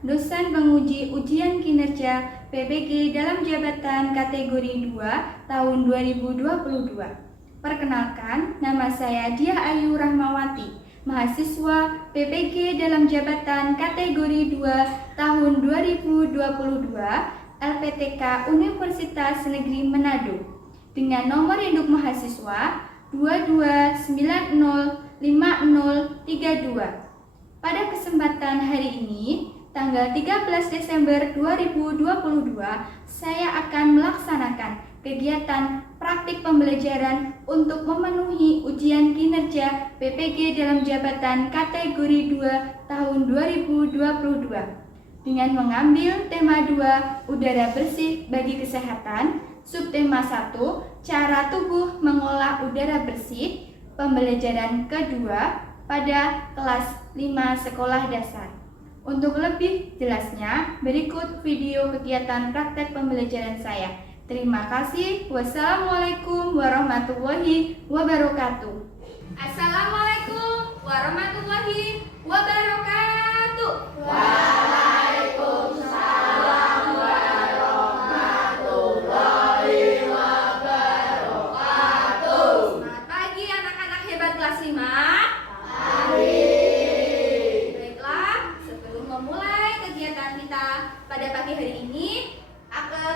dosen penguji ujian kinerja PPG dalam jabatan kategori 2 tahun 2022. Perkenalkan, nama saya Diah Ayu Rahmawati, mahasiswa PPG dalam jabatan kategori 2 tahun 2022 LPTK Universitas Negeri Manado dengan nomor induk mahasiswa 22905032. Pada kesempatan hari ini, tanggal 13 Desember 2022, saya akan melaksanakan kegiatan praktik pembelajaran untuk memenuhi ujian kinerja PPG dalam jabatan kategori 2 tahun 2022 dengan mengambil tema 2, udara bersih bagi kesehatan, subtema 1, cara tubuh mengolah udara bersih, pembelajaran kedua pada kelas 5 sekolah dasar. Untuk lebih jelasnya, berikut video kegiatan praktek pembelajaran saya. Terima kasih. Wassalamualaikum warahmatullahi wabarakatuh. Assalamualaikum warahmatullahi wabarakatuh. Waalaikumsalam warahmatullahi wabarakatuh. Selamat pagi anak-anak hebat kelas 5. Pada pagi hari ini,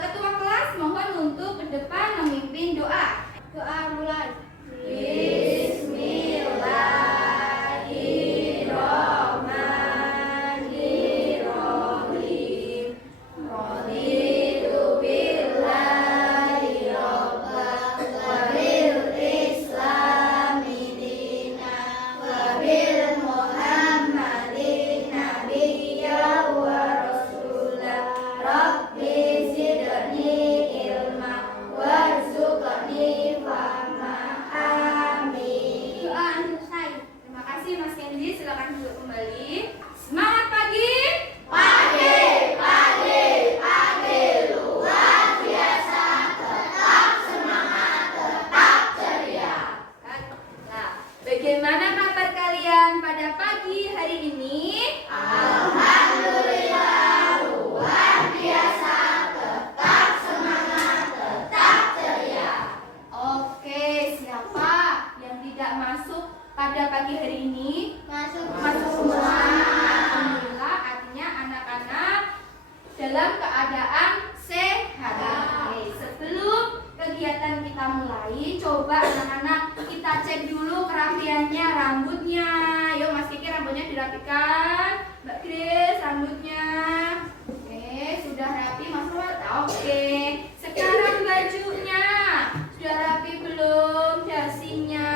ketua kelas mohon untuk ke depan memimpin doa. Doa mulai. Bismillahirrahmanirrahim. Raditu billahi rabban wa bil islami dinan wa bil muhammadin nabiyya wa Rabbi zidni ilma warzuqni fahma. Amin. Doa selesai. Terima kasih Mas Kenji, silakan duduk kembali. Semangat pagi. Pagi, pagi, pagi luar biasa. Tetap semangat, tetap ceria. Nah, bagaimana kabar kalian pada pagi hari ini? Alhamdulillah luar biasa. Tetap semangat, tetap ceria. Oke, siapa yang tidak masuk pada pagi hari ini? Masuk Semua. Alhamdulillah, artinya anak-anak dalam keadaan sehat. Oke, sebelum kegiatan kita mulai, coba anak-anak kita cek dulu kerapiannya rambutnya. Yuk Mas Kiki, rambutnya dirapikan. Mbak Grace, rambutnya. Oke, sudah rapi Mas Ruat? Oke, sekarang bajunya sudah rapi belum? Dasinya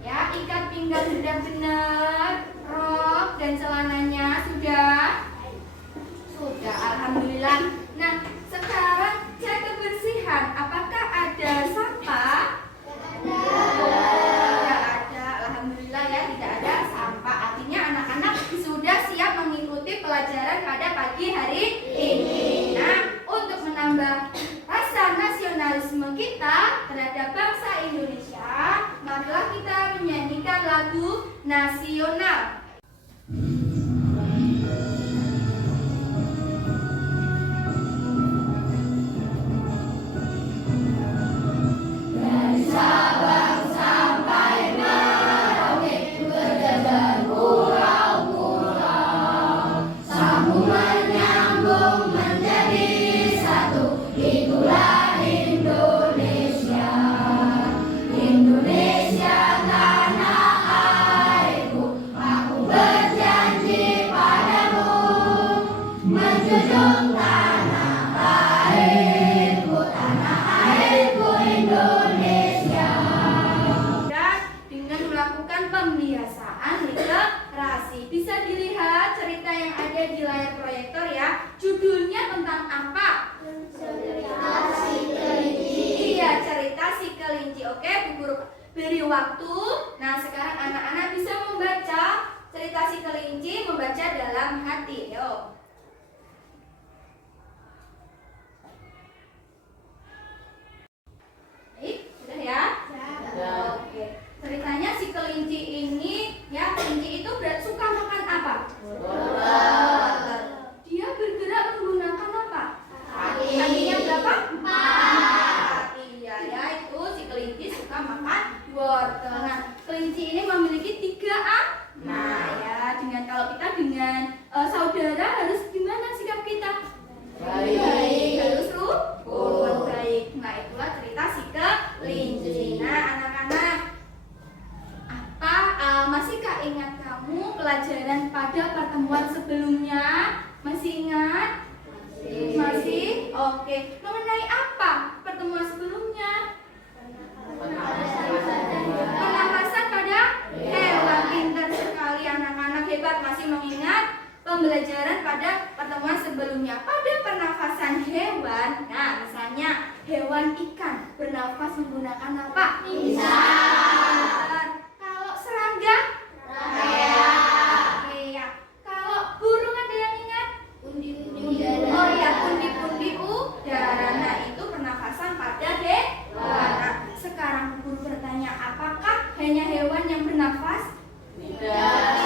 ya, ikat pinggang sudah benar, rok dan celananya sudah, alhamdulillah. Nah, sekarang cek kebersihan, apakah ada sampah? Tidak ada, alhamdulillah ya, tidak ada sampah. Artinya anak-anak sudah siap mengikuti pelajaran pada pagi hari ini. Nah, untuk menambah rasa nasionalisme kita terhadap bangsa Indonesia, marilah kita menyanyikan lagu nasional. dari Sabang sampai Merauke, berjajar pulau-pulau, sambungan nyambung menjadi satu. Itulah Indonesia, Indonesia tanah airku. Aku berjanji padamu, menjunjung tanah airku, Indonesia. Dan dengan melakukan pembiasaan literasi, bisa dilihat cerita yang ada di layar proyektor ya. Judulnya tentang apa? Cerita si kelinci. Iya, cerita si kelinci. Oke, Bu Guru beri waktu. Nah, sekarang anak-anak bisa membaca cerita si kelinci, membaca dalam hati. Yuk. Baik, sudah ya? Ya. Oke. Ceritanya si kelinci ini, ya, kelinci itu suka makan apa? Bola. saudara harus gimana sikap kita? Baik. Harus rukun. Baik. Nah, itulah cerita si kelinci. Nah, anak-anak, masihkah ingat kamu pelajaran pada pertemuan sebelumnya? Masih ingat? Masih? Oke. Mengenai apa pertemuan sebelumnya? Penampasan pada hewan. Pintar sekali anak-anak, hebat, masih mengingat pembelajaran pada pertemuan sebelumnya. Pada pernafasan hewan, nah misalnya hewan ikan bernafas menggunakan apa? Lisan. Kalau serangga? Iya. Kalau burung ada yang ingat? Pundi-pundi Oh udara. ya, pundi-pundi udara. Nah, itu pernafasan pada hewan. Nah, sekarang guru bertanya, apakah hanya hewan yang bernafas? Tidak.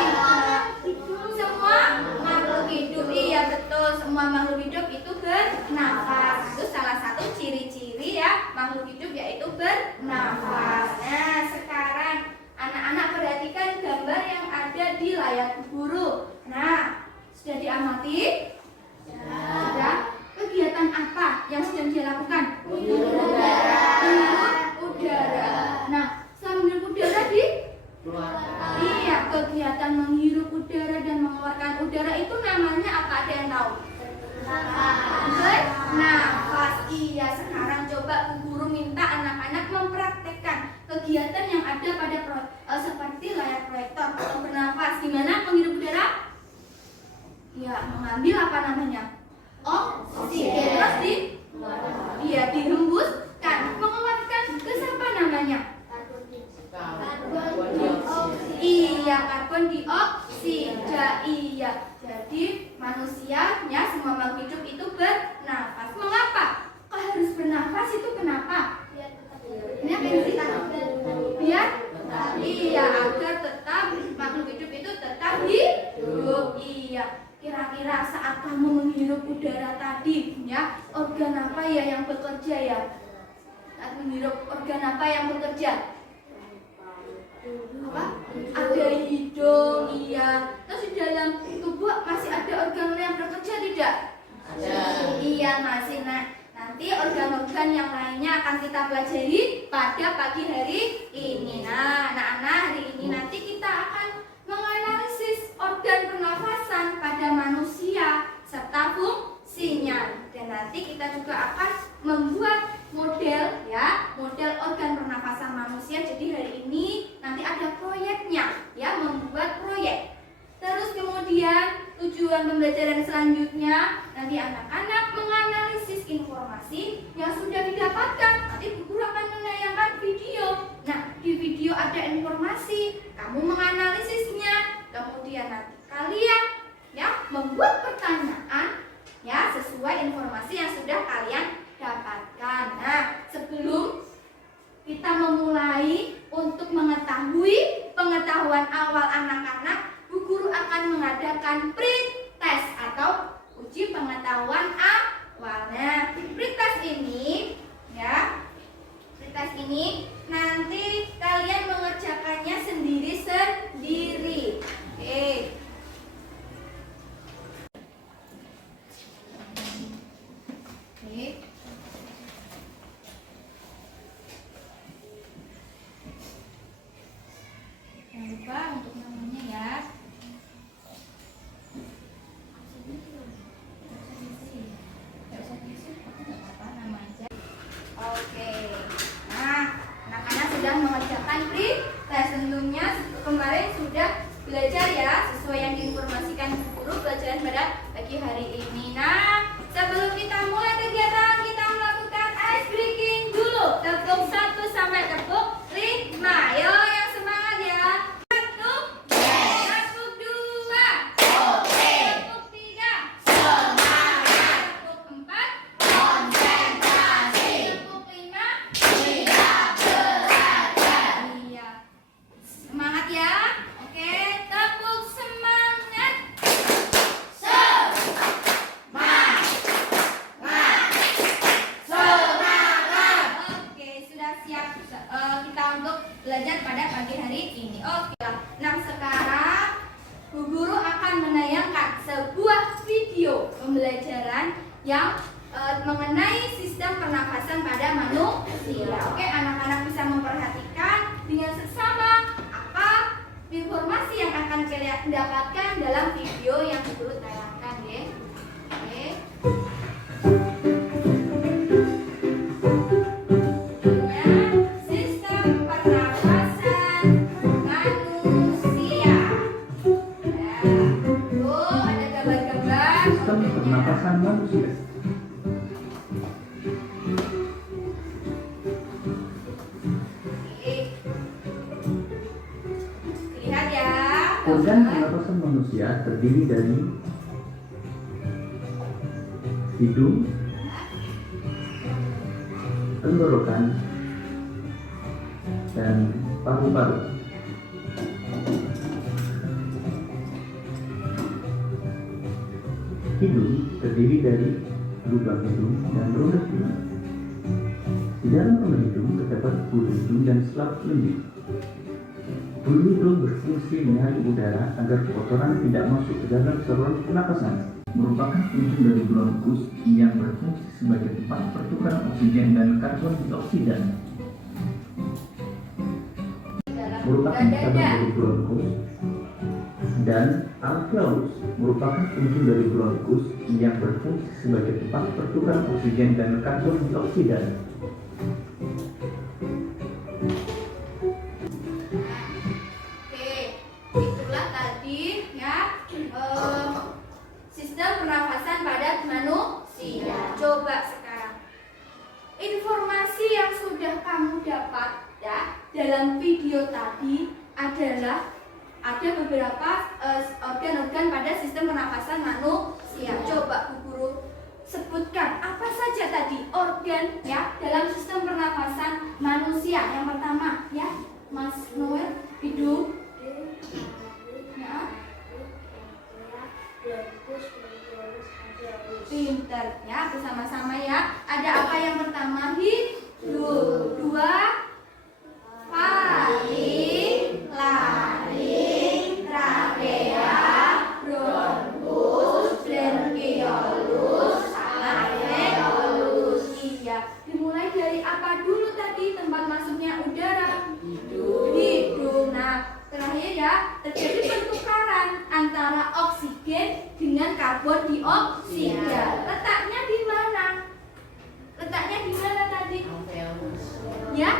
Semua makhluk hidup. Iya, betul. Semua makhluk hidup itu bernafas. Itu salah satu ciri-ciri ya makhluk hidup, yaitu bernafas. Nah, sekarang anak-anak perhatikan gambar yang ada di layar guru. Nah, sudah diamati? Sudah. Kegiatan apa yang sedang dia lakukan? Menghirup udara. Menghirup udara. Nah, setelah menghirup udara Iya, kegiatan menghirup udara dan mengeluarkan udara itu namanya apa? Ada yang tahu? Bernafas. Iya, sekarang coba Bu Guru minta anak-anak mempraktekkan kegiatan yang ada pada seperti layar proyektor atau bernafas. Gimana menghirup udara? Ya, mengambil apa namanya? Oksigen. Terus dihembuskan. Mengeluarkan gas apa namanya? Iya, karbon dioksida. Iya. Jadi manusianya, semua makhluk hidup itu bernafas. Mengapa? Kok harus bernafas itu kenapa? Kenapa sih? Biar iya, agar tetap makhluk hidup itu tetap hidup. Iya. Kira-kira saat kamu menghirup udara tadi, ya, organ apa ya yang bekerja ya? Saat menghirup, organ apa yang bekerja? Apa? Ada hidung, iya. Terus di dalam tubuh masih ada organ yang bekerja tidak? Ada. Iya, masih. Nah, nanti organ-organ yang lainnya akan kita pelajari pada pagi hari ini. Nah, anak-anak, hari ini nanti kita akan menganalisis organ pernafasan pada manusia serta fungsinya. Dan nanti kita juga akan membuat model organ pernafasan manusia. Jadi hari ini nanti ada proyeknya, ya, membuat proyek. Terus kemudian tujuan pembelajaran selanjutnya nanti anak-anak menganalisis informasi yang sudah didapatkan. Nanti Bu Guru akan menayangkan video. Nah, di video ada informasi, kamu menganalisisnya. Kemudian nanti kalian ya membuat pertanyaan ya sesuai informasi yang sudah kalian dapatkan. Nah, sebelum kita memulai untuk mengetahui pengetahuan awal anak-anak, Bu Guru akan mengadakan pretest atau uji pengetahuan awal. Nah, pretest ini ya, pretest ini nanti kalian mengerjakannya sendiri-sendiri. Oke. pembelajaran yang mengenai sistem pernafasan pada manusia. Oke, anak-anak bisa memperhatikan dengan seksama apa informasi yang akan kalian dapatkan dalam video yang guru tayangkan ya. Oke. Sistem pernafasan manusia. Tuh ada gambar-gambar. Sistem pernapasan manusia. Lihat ya. Organ pernapasan manusia terdiri dari hidung, tenggorokan, dan paru-paru. Hidung terdiri dari lubang hidung dan rongga hidung. Di dalam rongga hidung terdapat bulu hidung dan selaput lendir. Bulu hidung berfungsi menyaring udara agar kotoran tidak masuk ke dalam saluran pernapasan. Merupakan fungsi dari bronkus yang berfungsi sebagai tempat pertukaran oksigen dan karbon dioksida. Merupakan cabang dari bronkus, dan alveolus merupakan fungsi dari bronkus yang berfungsi sebagai tempat pertukaran oksigen dan karbon dioksida. Itulah tadi ya sistem pernafasan pada manusia. Coba sekarang informasi yang sudah kamu dapat ya dalam video tadi adalah ada beberapa organ-organ pada sistem pernafasan manusia. Coba Bu Guru sebutkan apa saja tadi organ ya dalam sistem pernafasan manusia. Yang pertama ya Mas Noel, hidung. Ya. Pinter ya, bersama-sama ya. Ada apa yang pertama? Hidung. Dua, faring, laring, trakea, bronkus, bronkiolus, alveolus. Iya. Dimulai dari apa dulu tadi tempat masuknya udara? Hidung. Nah, terakhir ya, terjadi pertukaran antara oksigen dengan karbon dioksida. Letaknya di mana? Letaknya di mana tadi? Ya,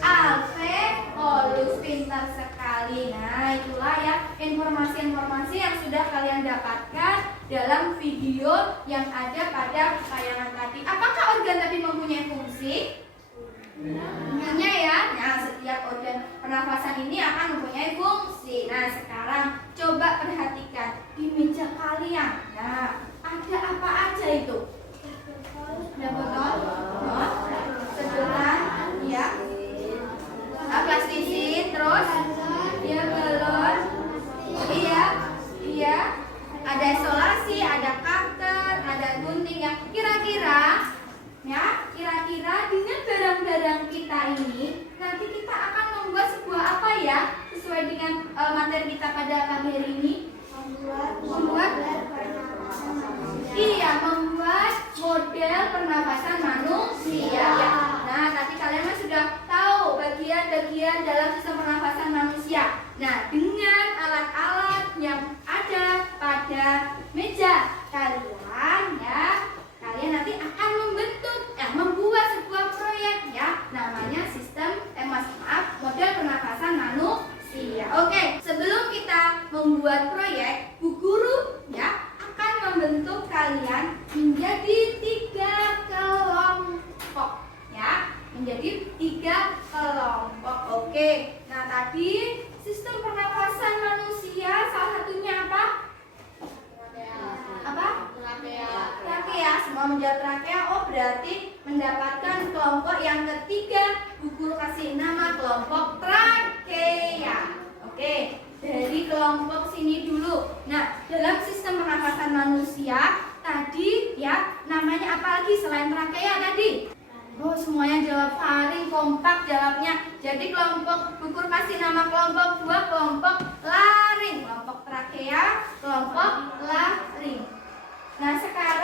alveolus. Pintar sekali. Nah, itulah ya informasi-informasi yang sudah kalian dapatkan dalam video yang ada pada tayangan tadi. Apakah organ tadi mempunyai fungsi? Punya ya. Nah, setiap organ pernafasan ini akan mempunyai fungsi. Nah, sekarang coba perhatikan di meja kalian. Nah, ada apa aja itu? Ada botol, sedotan, ya. Plastisin, terus ya galon. Iya. Ada isolasi, ada cutter, ada gunting ya. Kira-kira dengan barang-barang kita ini nanti kita akan membuat sebuah apa ya sesuai dengan materi kita pada pagi hari ini membuat model pernafasan manusia. Nah, tadi kalian sudah tahu bagian-bagian dalam sistem pernafasan manusia. Nah, dengan alat-alat yang ada pada meja kalian ya, kalian nanti akan membuat sebuah proyek ya, namanya sistem model pernafasan manusia. Oke, sebelum kita membuat proyek, Bu Guru ya akan membentuk kalian menjadi 3 kelompok ya, menjadi 3 kelompok. Oke, nah tadi sistem pernafasan manusia salah satunya apa? Trakea. Semua menjawab trakea. Oh, berarti mendapatkan kelompok yang ketiga. Bu Guru kasih nama kelompok trakea. Oke, dari kelompok sini dulu. Nah, dalam sistem pernafasan manusia tadi ya, namanya apa lagi selain trakea tadi? Oh, semuanya jawab faring, kompak jawabnya. Jadi kelompok Bu Guru kasih nama kelompok 2, kelompok laring. Kelompok trakea, kelompok laring. Nah, sekarang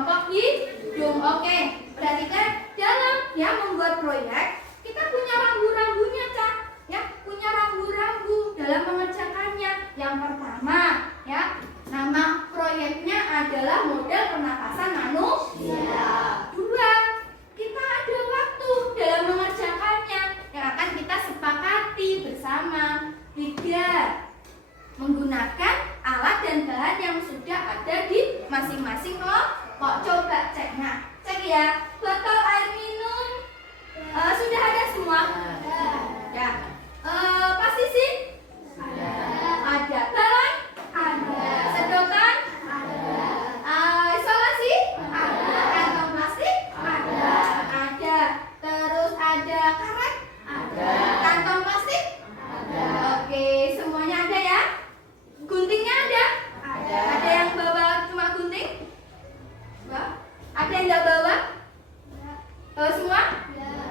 kelompok hidung. Oke, perhatikan dalam ya membuat proyek kita punya rambu-rambunya, Kak. Ya, punya rambu-rambu dalam mengerjakannya. Yang pertama, ya, nama proyeknya adalah model pernapasan manusia. Dua, kita ada waktu dalam mengerjakannya yang akan kita sepakati bersama. Tiga, menggunakan alat dan bahan yang sudah ada di masing-masing kelompok. Coba cek, nah, cek ya. Botol air minum sudah ada semua? Ya. Pastisi? Ada. Galon? Ada. Sedotan? Isolasi? Ada. Kantong plastik? Ada. Terus ada karet? Kantong plastik? Oke, semuanya ada ya? Guntingnya ada? Ada yang bawa cuma gunting? Ada yang nggak bawa? Bawa semua?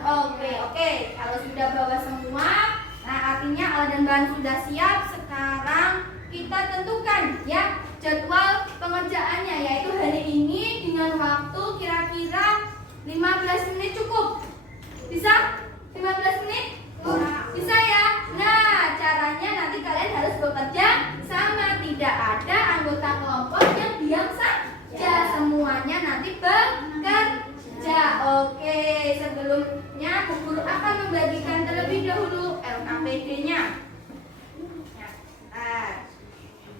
Oke. Kalau sudah bawa semua, nah artinya alat dan bahan sudah siap. Sekarang kita tentukan ya jadwal pengerjaannya, yaitu hari ini dengan waktu kira-kira 15 menit cukup. Bisa? 15 menit? Bisa ya? Nah, caranya nanti kalian harus bekerja sama. Tidak ada anggota kelompok yang diam saja. Semuanya nanti bekerja. Oke, sebelumnya Bu Guru akan membagikan terlebih dahulu LKPD-nya.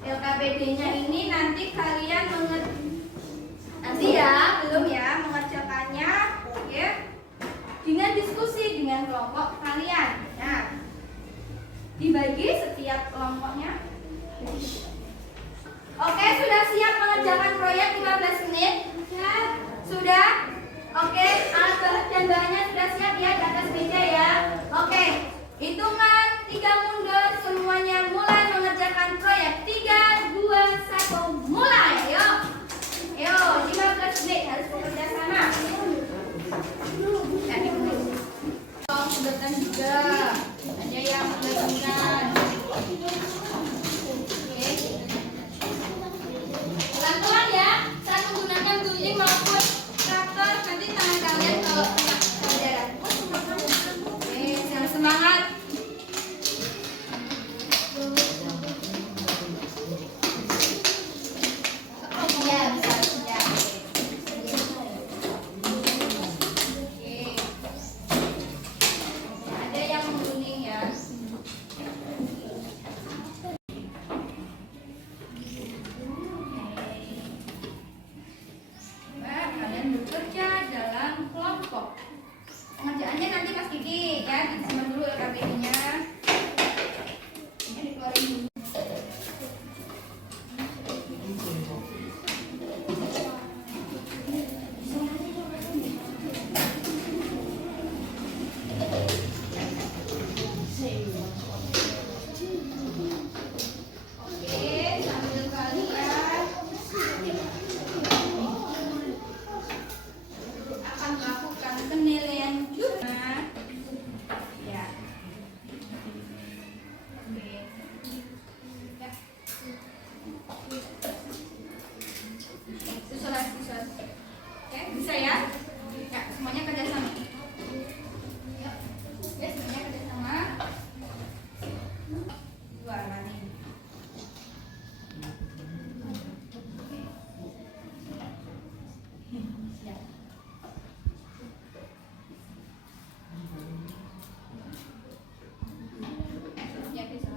LKPD-nya ini nanti kalian belum ya mengerjakannya, ya, dengan diskusi dengan kelompok kalian. Nah, dibagi setiap kelompoknya. Oke, sudah siap mengerjakan proyek 15 menit? Sudah? Oke, alat dan bahannya sudah siap ya di atas meja ya. Oke, hitungan 3 mundur, semuanya mulai mengerjakan proyek. 3, 2, 1, mulai. Ayo, 15 menit harus bekerja sama. Sedotan juga ada yang menggabungkan. Pelan-pelan ya, saat menggunakan gunting maupun traktor, nanti tangan kalian kalau kena pelajaran. Oke, yang semangat. Iya, bisa. Ada yang menggunting ya. Kalian bekerja dalam kelompok. Pengerjaannya nanti Mas Kiki ya, disimpan dulu LKPD-nya. Ini dikeluarin dulu. Oke, sambil kalian akan melakukan penilaian juga. Ya. Oke. Ya. Susulan. Oke, bisa ya? Ya, semuanya kerjasama. Yuk. Ya, semuanya kerjasama. Dua lagi. Ya. Ya, bisa.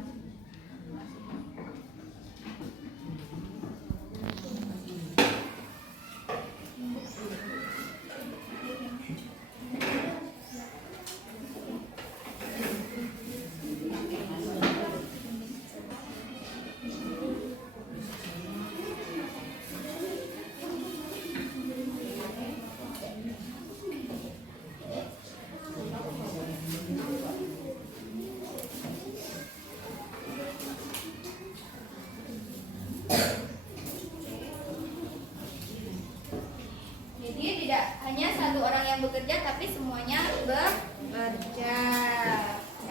Jadi tidak hanya satu orang yang bekerja, tapi semuanya bekerja.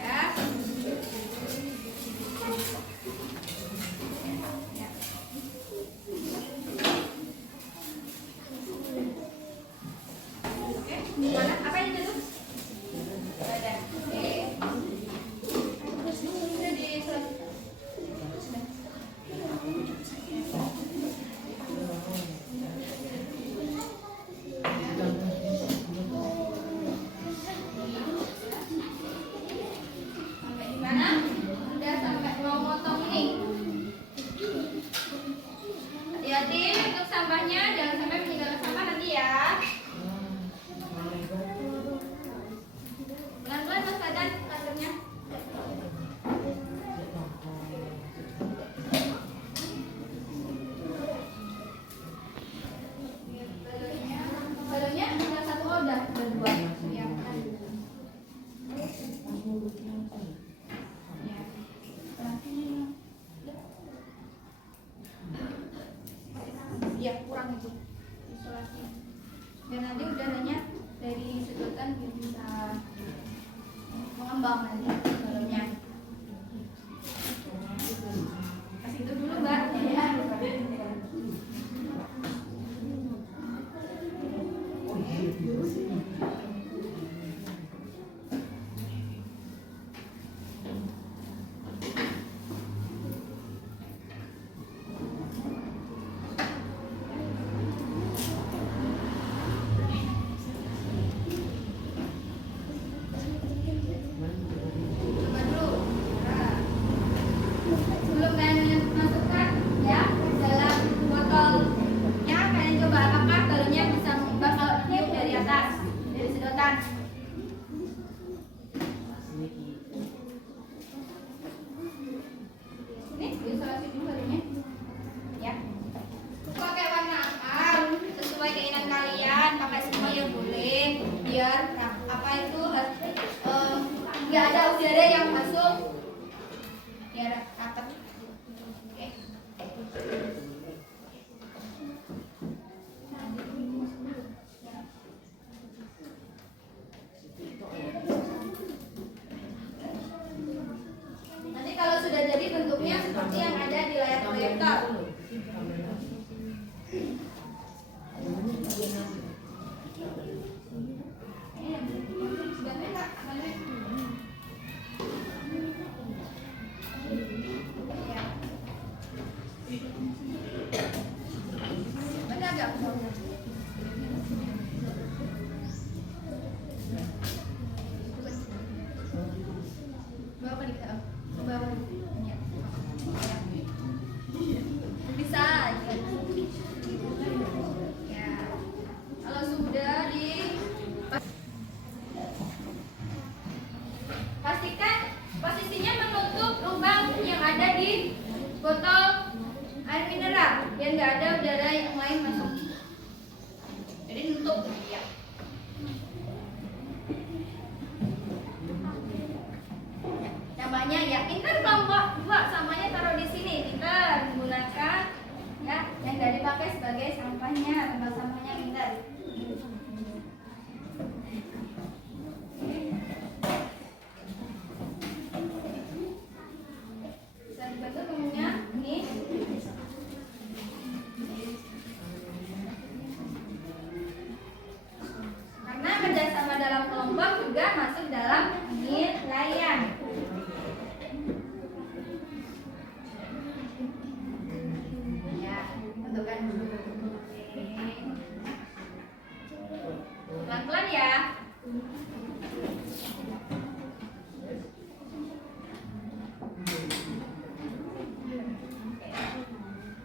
Ya. Ya. Mana? Apa yang jatuh? Ada. Oke. Sudah di sampai di mana? Sudah sampai mau motong ini. Hati-hati untuk sampahnya, jangan sampai meninggalkan sampah nanti ya. Pelan-pelan Mas Fadan, kadernya. Balonnya udah satu, udah dua. Ya. Ya, kurang itu isolasi. Dan nanti udaranya dari sedotan bisa mengembang nanti balonnya. Kasih itu dulu Mbak. Ya. Coba dulu. Nah, sebelum kalian masukkan ya ke dalam botolnya, kalian coba apakah balonnya bisa mengembang kalau ditiup dari atas, dari sedotan. Ini isolasi dulu balonnya. Ya. Pakai warna apa? Sesuai keinginan kalian. Pakai semua yang boleh. Biar apa itu nggak ada udara yang masuk. Biar rapat. Oke. Nanti kalau sudah jadi bentuknya seperti yang ada di layar proyektor. Bawa di bawah. Ya. Bisa. Ya. Kalau sudah pastikan posisinya menutup lubang yang ada di botol air mineral biar nggak ada udara yang lain masuk. Jadi nutup ya. Namanya ya pintar kelompok 2, samanya taruh di sini. Pintar menggunakan ya yang dari pakai sebagai sampahnya, tempat sampahnya pintar. Bisa dibantu temunya ini. Karena kerjasama dalam kelompok juga masuk dalam penilaian. Ya, tentukan dulu. Pelan-pelan ya.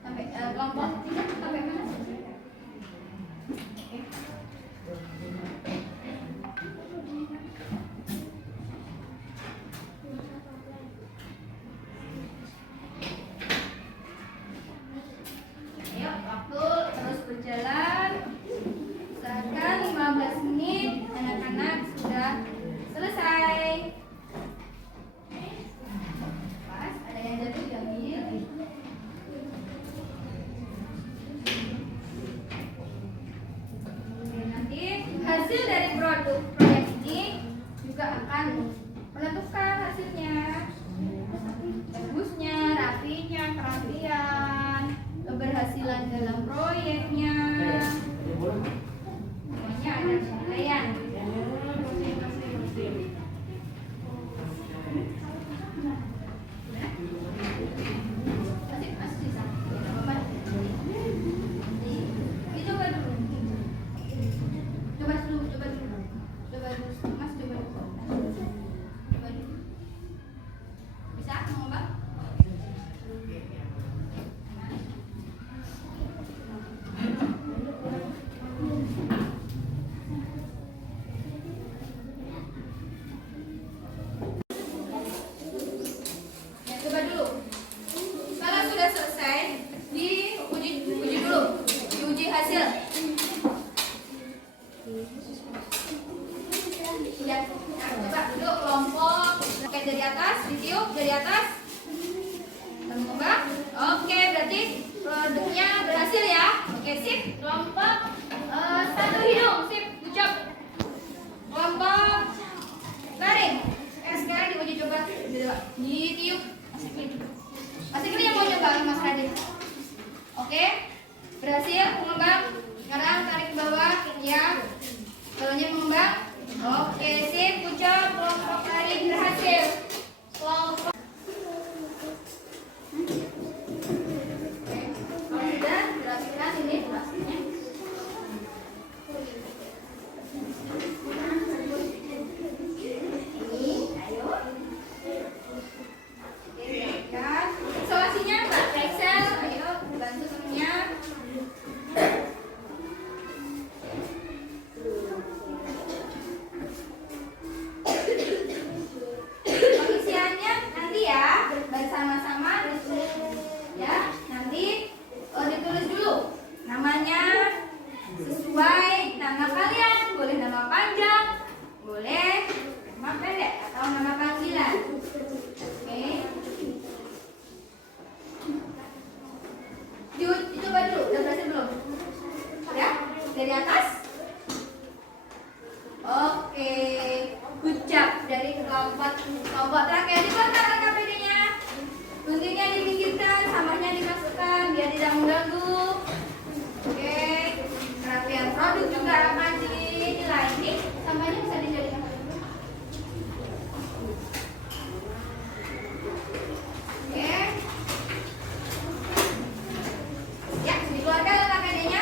Sampai kelompok 3 sampai mana? Oke. Ayo, waktu terus berjalan. Usahakan 15 menit anak-anak sudah selesai. Pas, ada yang jatuh diambil. Oke, nanti hasil dari produk proyek ini juga akan menentukan hasilnya. Bagusnya, rapinya, kerapian, keberhasilan dalam proyeknya. Semuanya ada penilaian. Ya, nah, coba duduk kelompok. Oke, dari atas, ditiup dari atas. Mengembang. Oke, berarti produknya berhasil ya. Oke, sip. Kelompok satu hidung, sip. Good job. Kelompok baring. Sekarang diuji coba. Ditiup. Masih kali yang mau coba Mas Radit. Oke, berhasil mengembang. Sekarang tarik ke bawah, ya. Bawahnya mengembang. Oke, sip. Good job. Kelompok baring berhasil. Kelompok. Oke, kalau sudah jelaskan ini jelasnya. Ini, ayo. Kan, isolasinya Mbak Excel, ayo bantu temennya. Pengisiannya nanti ya bersama-sama ya. Nanti ditulis dulu namanya sesuai nama kalian, boleh nama panjang, boleh nama pendek atau nama panggilan. Oke. Dicoba dulu, udah berhasil belum? Ya, dari atas. Oke, good job dari kelompok terakhir. Dibongkar KPD-nya. Guntingnya dipinggirkan, sampahnya dimasukkan biar tidak mengganggu. Oke, kerapian produk juga akan dinilai. Ini sampahnya bisa dijadikan. Oke. Ya, dikeluarkan KPD-nya.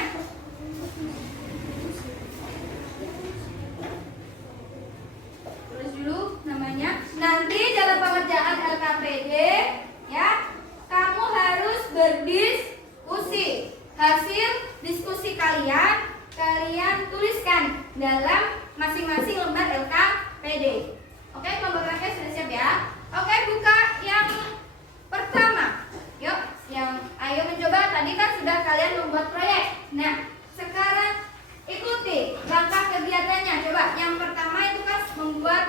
Tulis dulu namanya. Nanti dalam pengerjaan LKPD ya, kamu harus berdiskusi. Hasil diskusi kalian tuliskan dalam masing-masing lembar LKPD. Oke, kelompok terakhir sudah siap ya? Oke, buka yang pertama. Yuk, ayo mencoba. Tadi kan sudah kalian membuat proyek. Nah, sekarang ikuti langkah kegiatannya. Coba yang pertama itu kan membuat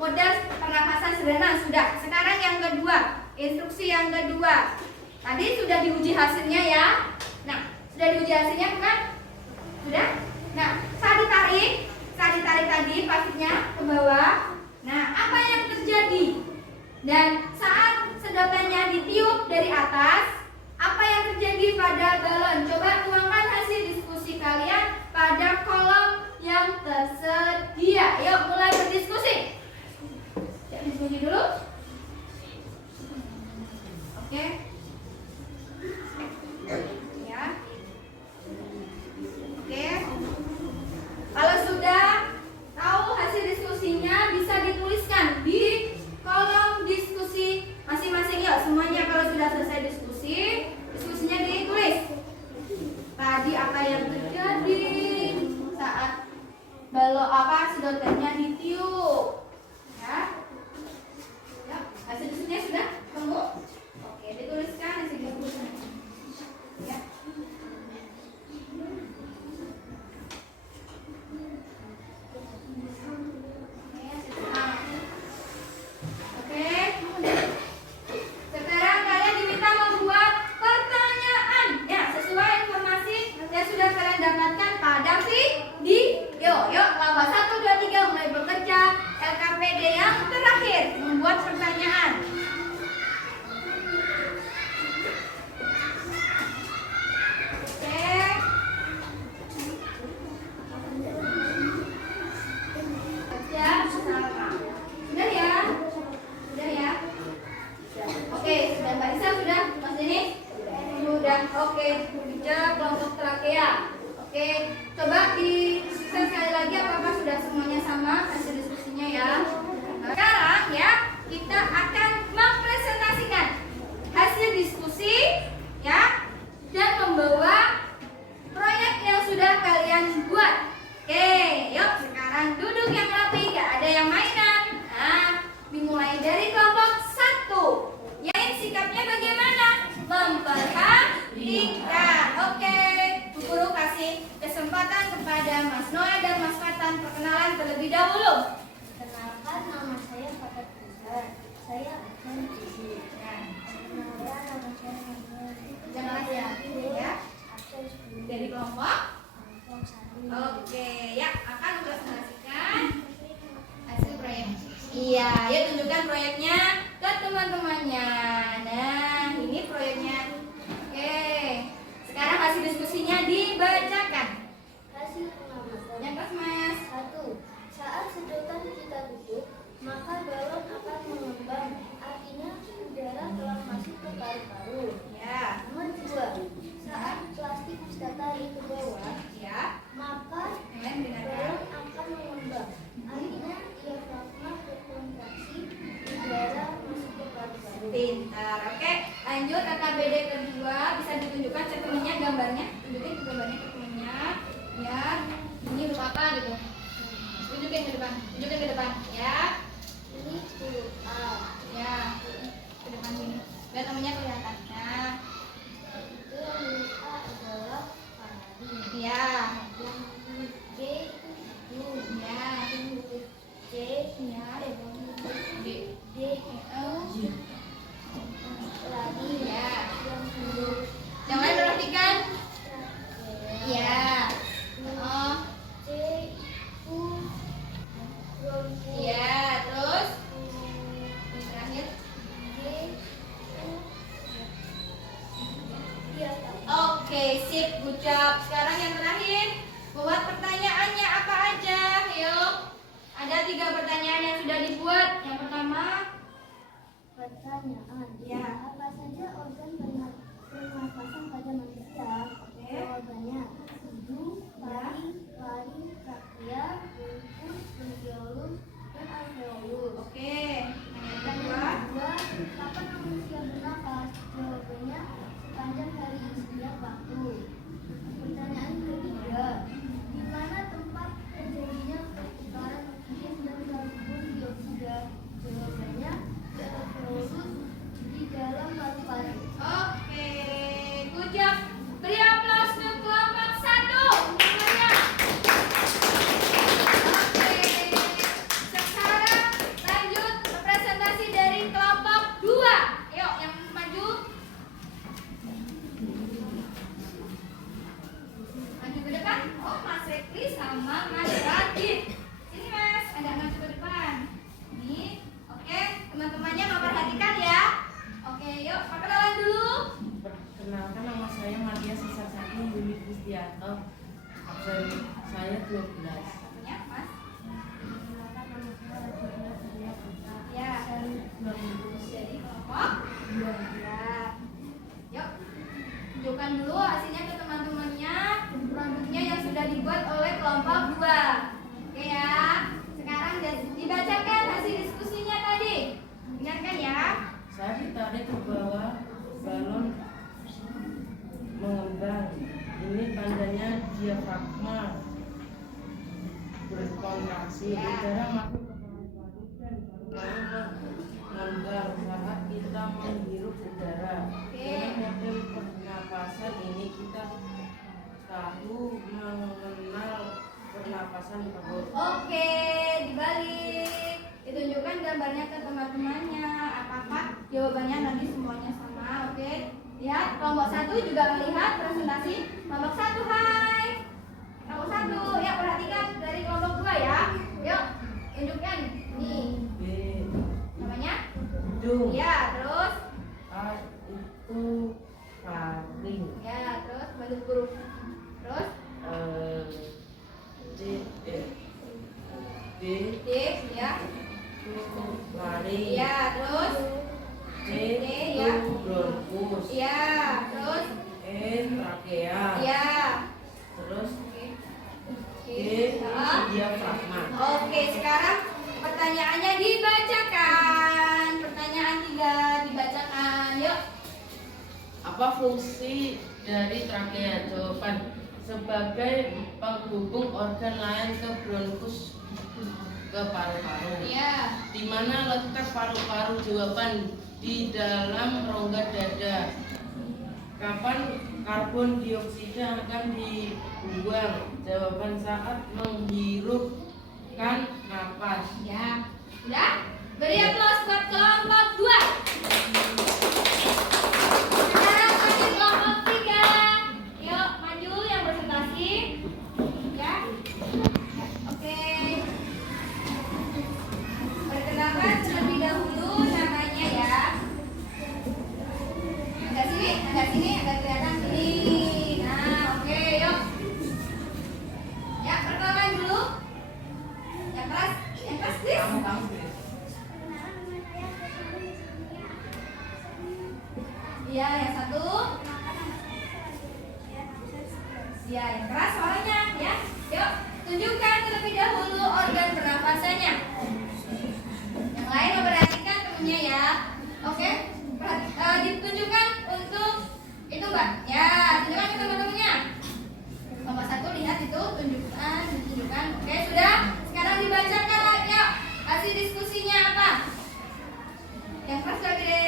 model pernapasan sederhana sudah. Sekarang yang kedua, instruksi yang kedua. Tadi sudah diuji hasilnya ya. Nah, sudah diuji hasilnya bukan? Sudah? Nah, saat ditarik tadi pastinya ke bawah. Nah, apa yang terjadi? Dan saat sedotannya ditiup dari atas, apa yang terjadi pada balon? Coba tuangkan hasil diskusi kalian pada kolom yang tersedia. Yuk, mulai berdiskusi. Ya, diskusi dulu. Oke. Ya. Oke. Kalau sudah tahu hasil diskusinya, bisa dituliskan di kolom diskusi masing-masing. Yuk, semuanya kalau sudah selesai diskusinya ditulis. Tadi apa yang terjadi saat sedotannya ditiup. Ya. Ya, hasil diskusinya sudah ketemu? Oke, dituliskan hasil diskusinya. Ya. Sekarang kalian diminta membuat pertanyaan ya sesuai informasi yang sudah kalian dapatkan pada video. Yuk, kelompok 1, 2, 3 mulai bekerja. perkenalan terlebih dahulu. Kenalkan, nama saya Fakat Rizal. Saya akan isi. Nah, Kenalkan, nama saya Muhammad. jangan ya, ya. Absen 10. Dari kelompok. Kelompok 1. Oke, ya akan mempresentasikan hasil proyek. Iya, ya tunjukkan proyeknya ke teman-temannya. Nah, ini proyeknya. Oke, sekarang hasil diskusinya dibacakan. Hasil pengamatan. Yang kelas Mas. 1. Saat sedotan kita tutup, maka balon akan mengembang. Artinya udara telah masuk ke paru-paru. Ya, Nomor 2. Saat plastik kita tarik ke bawah, ya. maka Yang lain dengarkan. balon akan mengembang. Artinya diafragma berkontraksi, udara masuk ke paru-paru. Pintar. Oke, lanjut KKBD kedua bisa ditunjukkan cetemennya gambarnya. Tunjukin ke gambarnya ke temennya. Ya, ini huruf apa gitu. Tunjukin ke depan. Tunjukin ke depan. Ya, Ini huruf A. ya. Ke depan sini. Biar temennya kelihatan. Nah, Itu yang huruf A adalah pari. ya. Yang huruf B itu hidung. Ya. Yang huruf C Ya. yang huruf D. D itu lari. Ya. Yang huruf Yang lain perhatikan. trachea. Ya. Yang Oh, C itu bronkus. ya. Terus Yang yang terakhir. D itu diafragma. Oke, sip, good job. Sekarang yang terakhir, buat pertanyaannya apa aja? Yuk, ada 3 pertanyaan yang sudah dibuat. Yang pertama, Pertanyaan. Ya. Apa saja organ pernapasan pada manusia? Oke. Jawabannya hidung, paru, trakea, bronkus, bronkiolus, dan alveolus. oke. Yang kedua, Pertanyaan kedua, kapan manusia bernapas? Jawabannya sepanjang hari setiap waktu. Pertanyaan ketiga, di mana tempat terjadinya pertukaran oksigen dan karbon dioksida? Jawabannya di alveolus di dalam paru-paru. oke, good job. Beri aplaus untuk kelompok 1. Semuanya. Oke, sekarang lanjut presentasi dari kelompok 2. Yuk, yang maju. Maju ke depan. Oh, Mas Rekli sama Mas Radit. Sini Mas, ada maju ke depan. Ini, oke, teman-temannya memperhatikan ya. Oke, yuk, perkenalan dulu. Perkenalkan, nama saya Matia Sisasati Yuli Kristianto. Absen saya 12. Ya, Mas. Ya, jadi kelompok 2. Yuk, tunjukkan dulu hasilnya ke teman-temannya. Produknya yang sudah dibuat oleh kelompok 2. Oke ya. Sekarang dibacakan hasil diskusinya tadi. Ingatkan ya. Saya ditarik ke bawah, balon mengembang. Ini tandanya diafragma berkontraksi. Ya. Udara masuk ke paru-paru dan paru-paru mengembang saat kita menghirup udara. Oke. Dengan metode pernapasan ini kita tahu mengenal pernapasan perut. Oke, dibalik. Ditunjukkan gambarnya ke teman-temannya. Apakah jawabannya nanti semuanya sama? Oke. Lihat, kelompok 1 juga melihat presentasi kelompok 1. Hai. Kelompok 1, ya perhatikan dari kelompok 2 ya. Yuk, tunjukkan. Nih, B. namanya? Hidung. Ya, terus? A itu paring. Ya, terus bentuk huruf. Terus? D D D, ya. itu lari. Ya, terus? C D, itu ya. bronkus. Ya, terus? E trakea. Ya. Terus Oke. D Oke. Ah. diafragma. Oke, sekarang pertanyaannya dibacakan. Pertanyaan 3 dibacakan. Yuk. Apa fungsi dari trakea? Jawaban sebagai penghubung organ lain ke bronkus ke paru-paru. Ya. Di mana letak paru-paru? Jawaban di dalam rongga dada. Kapan karbon dioksida akan dibuang? Jawaban saat menghirup Ya, yang satu. Ya, yang keras suaranya ya. Yuk, tunjukkan terlebih dahulu organ pernafasannya. Yang lain memperhatikan temennya ya. Oke, ditunjukkan untuk itu Mbak. Ya, tunjukkan ke teman-temannya. Nomor satu lihat itu, tunjukkan. Oke, sudah. Sekarang dibacakan lagi. Yuk, kasih diskusinya apa? Yang keras lagi deh.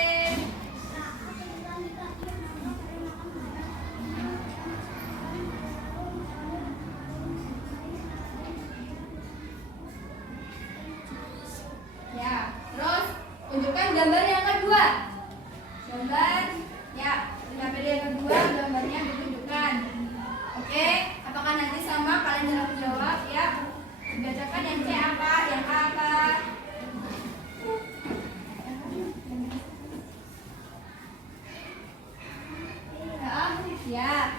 Ya, terus tunjukkan gambar yang kedua. Gambar, ya, gambar yang kedua, gambarnya ditunjukkan. Oke, apakah nanti sama kalian jawab ya? Dibacakan yang C apa, yang A apa? Ya,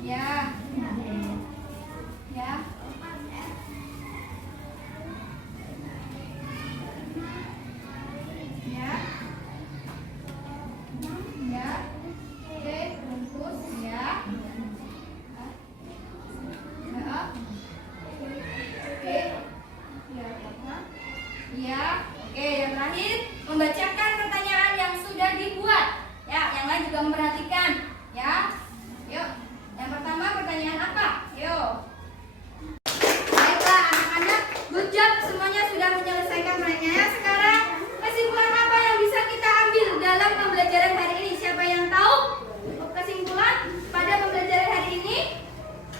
ya, ya. Ya. Ya. Oke, bungkus ya. Ya. Oke. Ya, apa? Ya. Oke, yang terakhir membacakan pertanyaan yang sudah dibuat. Ya, yang lain juga memperhatikan. Ya. Yuk. Yang pertama pertanyaan apa? Yuk. Baiklah, anak-anak, good job, semuanya sudah menyelesaikan pertanyaannya. Sekarang kesimpulan apa yang bisa kita ambil dalam pembelajaran hari ini? Siapa yang tahu kesimpulan pada pembelajaran hari ini?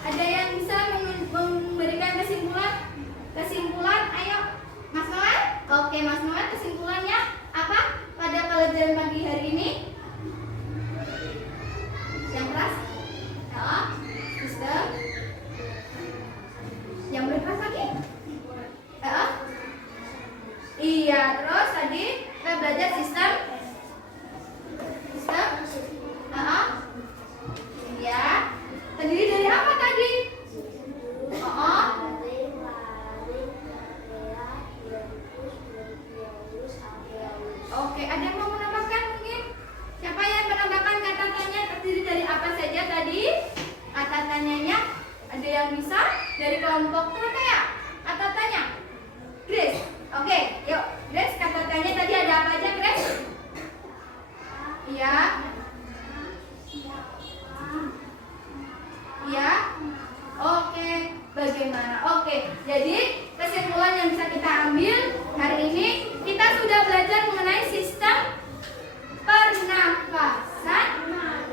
Ada yang bisa memberikan kesimpulan? Kesimpulan, ayo Mas Noel. Oke, Mas Noel, kesimpulannya apa pada pelajaran pagi hari ini? Yang keras? Sistem? Yang berkeras lagi? Iya, terus tadi kita belajar sistem. Iya. Terdiri dari apa tadi? Oke, ada yang mau menambahkan mungkin? Siapa yang menambahkan kata tanya terdiri dari apa saja tadi? Kata tanyanya ada yang bisa dari kelompok Trakea? Kata tanya Grace. Oke, yuk Grace, kata tanya tadi ada apa aja Grace? Iya. Iya. Oke, bagaimana? Oke, jadi kesimpulan yang bisa kita ambil hari ini, kita sudah belajar mengenai sistem pernafasan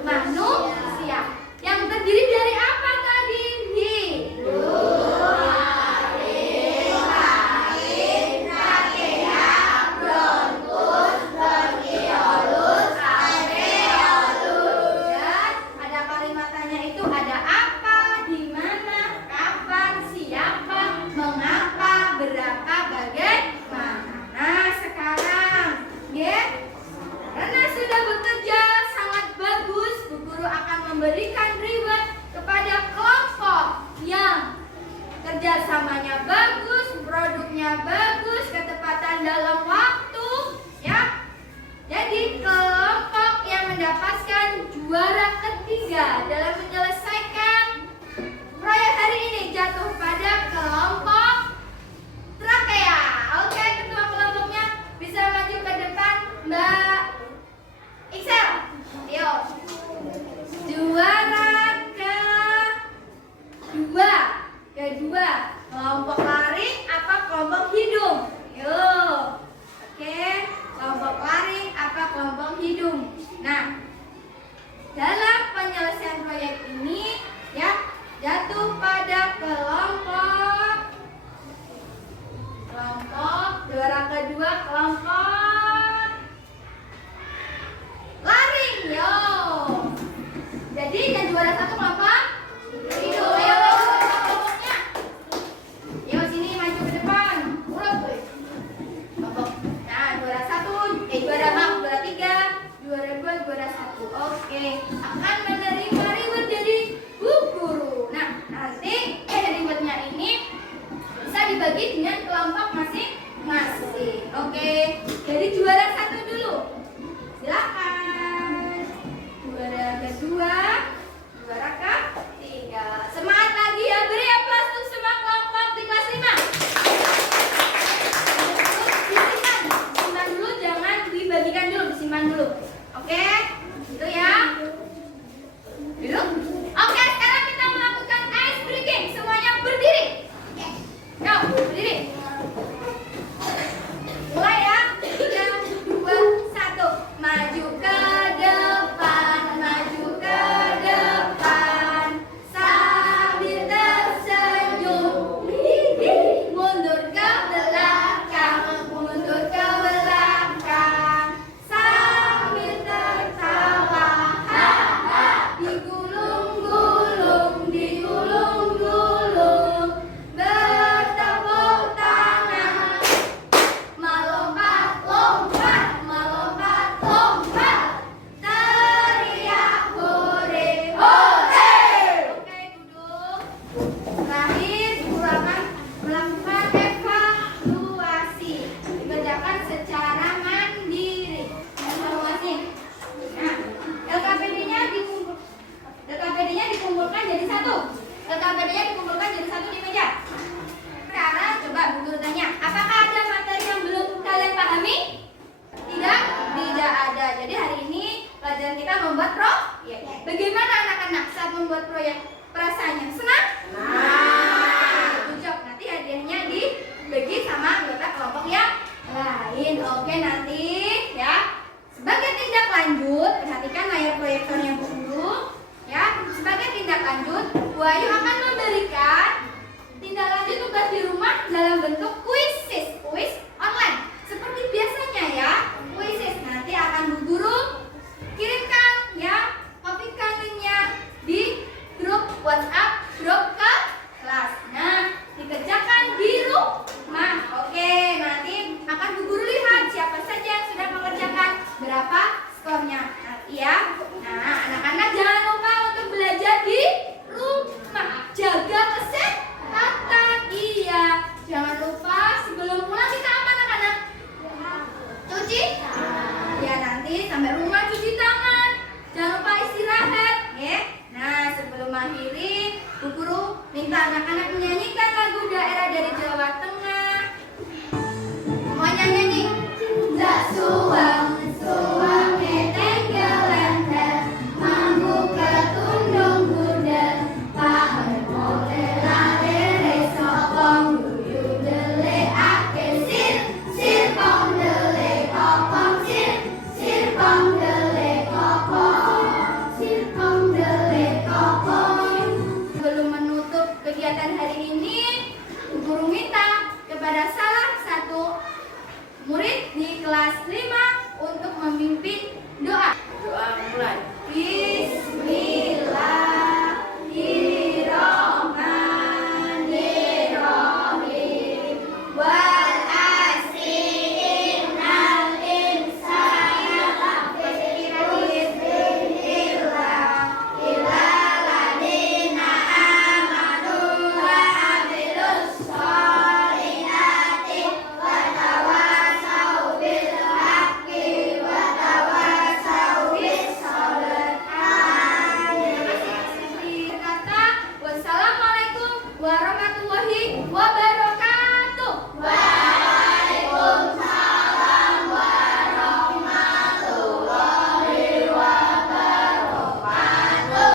manusia yang terdiri dari apa tadi? Hidung, laring, trakea, bronkus, bronkiolus, alveolus. Dan ada kalimatannya itu ada apa, di mana, kapan, siapa, mengapa, berapa, bagaimana. Nah, sekarang, ya. Karena sudah bekerja sangat bagus, Bu Guru akan memberikan reward kepada kelompok yang kerjasamanya bagus, produknya bagus, ketepatan dalam waktu, ya. Jadi kelompok yang mendapatkan juara ketiga dalam menyelesaikan proyek hari ini jatuh pada kelompok Trakea. Oke, ketua kelompoknya bisa maju ke depan, Mbak Excel. Yuk. Juara kedua kelompok laring apa kelompok hidung? Yuk. Oke, kelompok laring apa kelompok hidung? Nah, dalam penyelesaian proyek ini ya jatuh pada kelompok juara kedua kelompok laring. Yo. Jadi yang juara satu kelompok hidung. Ayo kelompoknya. Yo sini maju ke depan. Urut. Kelompok. Nah, juara tiga, juara dua, juara satu. Oke. Akan menerima reward jadi Bu Guru. Nah, nanti rewardnya ini bisa dibagi dengan kelompok masing-masing. Oke. Jadi juara satu dulu. Silakan. berdiri.